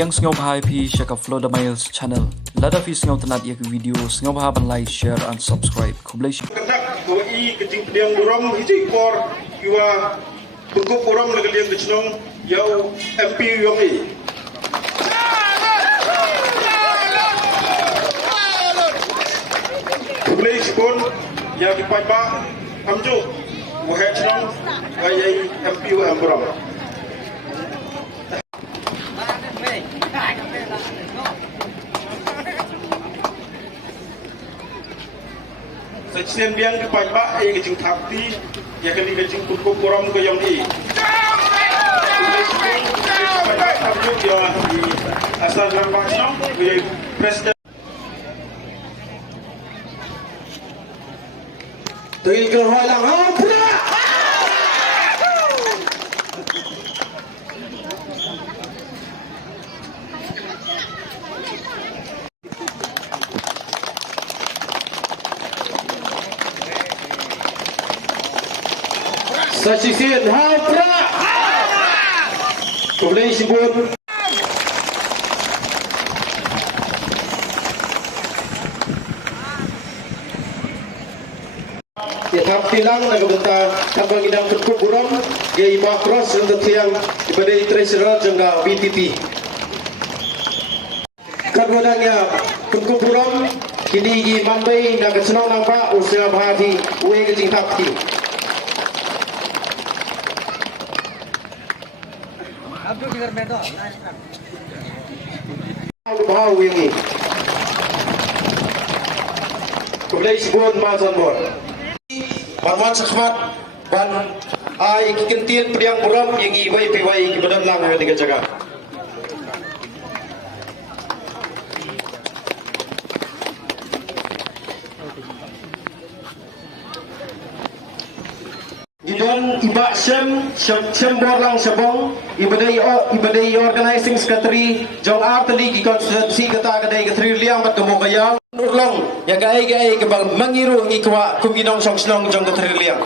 Piang singaw bahay pi siya ka Flo the Miles channel. Lada fi singaw tanat iya video singaw bahay ban like, share and subscribe. Kublay siya. Kanak doi keting piang durong hiji por iwa bengkok orang negalian kecnong yau MP yongi. Kublay sipun ya kipai ba amju wahai cnong ayai MP wa ambrong. Sekian biang kipai ba ayai kecing takti ya kali kecing bengkok orang ke yongi. Kublay sipun kipai ba amju ya di asal nampak cnong ayai presiden. Tuyul ke halang pula. Saksikan pula. Boleh sebut. Ya tahap tilang nak bentar tambang idang berkup burung ya iba cross untuk tiang ibadah treasurer jengga BTP kadang-kadangnya berkup burung kini i mampai nak senang nampak usaha bahati uwe kecing tapti Abdul dengar bedo bahaw ini kemudian sebut mazan bor Banwan sakhmat ban ai kikentin priang buram yang ibai piwai kibadan lang ha tiga jaga Gidon iba sem borlang sabong ibadai organizing secretary jong arteli ki konstitusi kata kadai katri liang bat kemo kaya nurlong yang gai ke bang mangiru ngi kwa kuminong song slong jong katri liang